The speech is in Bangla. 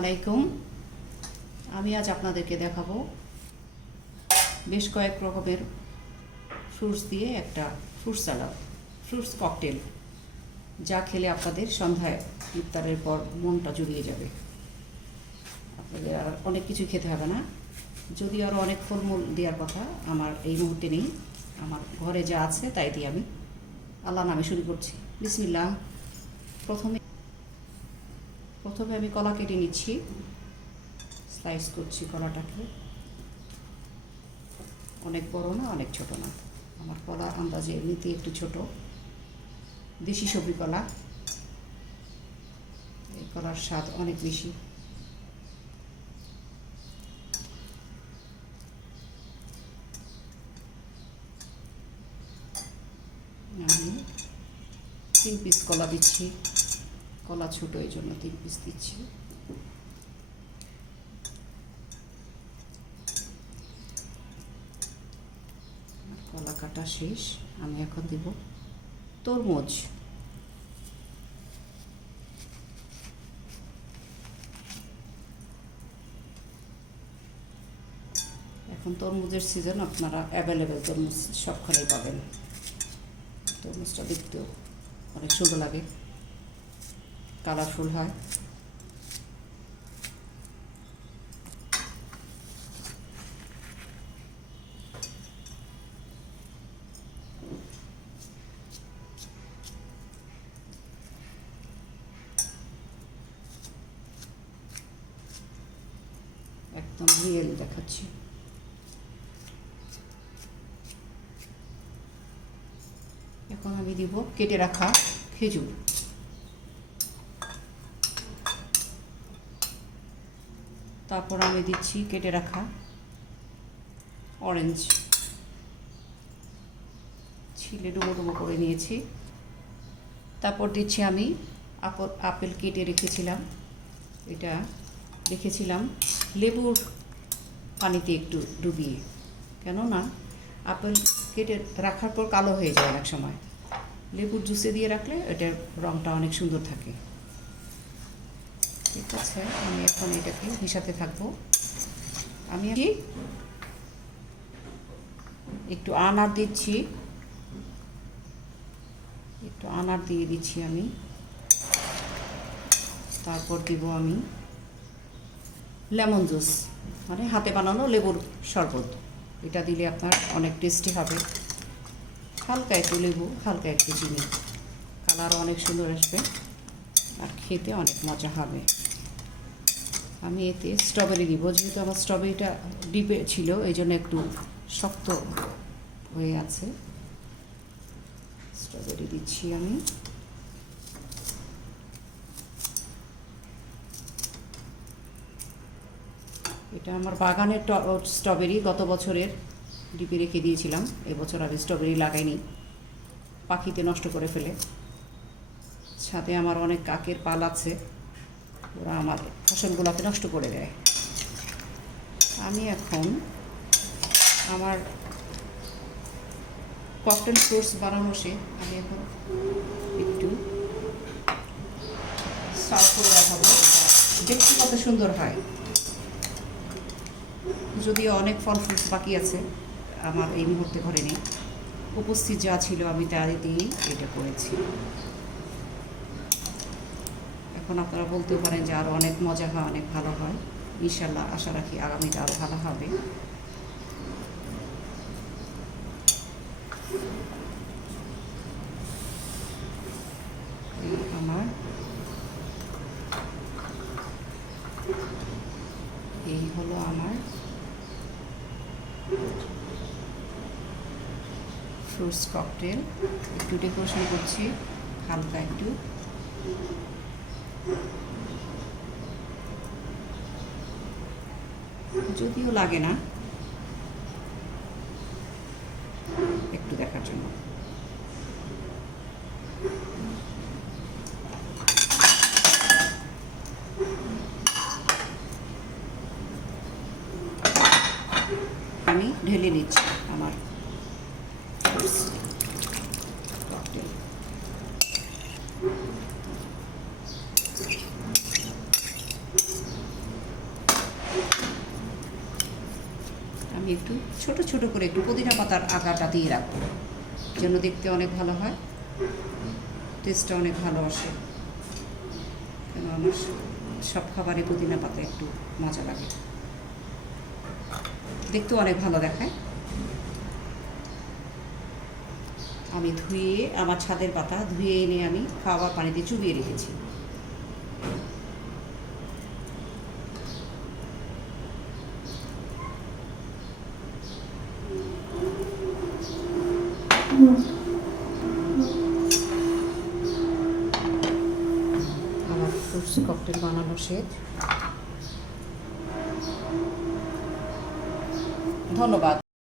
আলাইকুম। আমি আজ আপনাদেরকে দেখাবো বেশ কয়েক রকমের ফ্রুটস দিয়ে একটা ফ্রুট সালাদ, ফ্রুটস ককটেল, যা খেলে আপনাদের সন্ধ্যায় ইফতারের পর মনটা জুড়িয়ে যাবে। আপনাদের আর অনেক কিছু খেতে হবে না, যদি আরও অনেক ফলমূল দেওয়ার কথা আমার এই মুহূর্তে নেই। আমার ঘরে যা আছে তাই দিয়ে আমি আল্লাহ নামে শুরু করছি। বিসমিল্লাহ। প্রথমে আমি কলা কেটে নিচ্ছি, স্লাইস করছি কলাটাকে। অনেক বড় না, অনেক ছোট না, আমার কলা আন্দাজে এমনিতে একটু ছোট। দেশি সবজি কলা, এই কলার স্বাদ অনেক বেশি। আমি 3 পিস কলা দিচ্ছি, কলা ছোটো এই জন্য 3 পিস দিচ্ছি। কলা কাটা শেষ, আমি এখন দেব তরমুজ। এখন তরমুজের সিজন, আপনারা অ্যাভেলেবেল তরমুজ সবখানেই পাবেন। তরমুজটা দেখতেও অনেক সুন্দর লাগে, কালারফুল হয়। একদম রিয়েল দেখাচ্ছি। এখন আমি দিব কেটে রাখা খেজুর। তারপর আমি দিচ্ছি কেটে রাখা অরেঞ্জ, ছিলে ডুবো ডুবো করে নিয়েছি। তারপর দিচ্ছি আমি আপেল কেটে রেখেছিলাম, এটা রেখেছিলাম লেবুর পানিতে একটু ডুবিয়ে, কেননা আপেল কেটে রাখার পর কালো হয়ে যায় অনেক সময়। লেবুর জুসে দিয়ে রাখলে এটার রঙটা অনেক সুন্দর থাকে। ঠিক আছে, আমি এখন এটাকে মিশাতে থাকবো। আমি একটু আনার দিচ্ছি, একটু আনার দিয়ে দিচ্ছি আমি। তারপর দিব আমি লেমন জুস, মানে হাতে বানানো লেবুর শরবত। এটা দিলে আপনার অনেক টেস্টি হবে। হালকা একটু লেবু, হালকা একটু চিনি, কালারও অনেক সুন্দর আসবে আর খেতে অনেক মজা হবে। আমি এতে স্ট্রবেরি দিব, যেহেতু আমার স্ট্রবেরিটা ডিপে ছিল এই জন্য একটু শক্ত হয়ে আছে। স্ট্রবেরি দিচ্ছি আমি। এটা আমার বাগানের স্ট্রবেরি, গত বছরের ডিপে রেখে দিয়েছিলাম। এবছর আমি স্ট্রবেরি লাগাইনি, পাখিতে নষ্ট করে ফেলে। সাথে আমার অনেক কাকের পাল আছে, ওরা আমার ফসলগুলোকে নষ্ট করে দেয়। আমি এখন আমার ককটেল ফ্রুটস বানানো আমি এখন একটু সার্ভ করে দেখাবো। দেখতে কত সুন্দর হয়। যদিও অনেক ফল ফ্রুটস বাকি আছে, আমার এই মুহূর্তে ঘরে নেই। উপস্থিত যা ছিল আমি তা দিয়েই এটা করেছি। এখন আপনারা বলতেও পারেন যে আরও অনেক মজা হয়, অনেক ভালো হয়। ইনশাল্লাহ আশা রাখি আগামীতে আরও ভালো হবে। এই হলো আমার ফ্রুটস ককটেল। একটু ডেকোরেশন করছি হালকা একটু। যদিও লাগে না, একটু দেখার জন্য। আমি ঢেলে নিচ্ছি আমার ককটেল। আমি একটু ছোট ছোট করে একটু পুদিনা পাতার আগাটা দিয়ে রাখবো, যেন দেখতে অনেক ভালো হয়, টেস্টটা অনেক ভালো আসে। কেন আমার সব খাবারে পুদিনা পাতা একটু মজা লাগে, দেখতেও অনেক ভালো দেখায়। আমি ধুয়ে, আমার ছাদের পাতা ধুয়ে এনে আমি খাবার পানিতে চুবিয়ে রেখেছি। আমার ফ্রুটস ককটেল বানানো শেষ। ধন্যবাদ।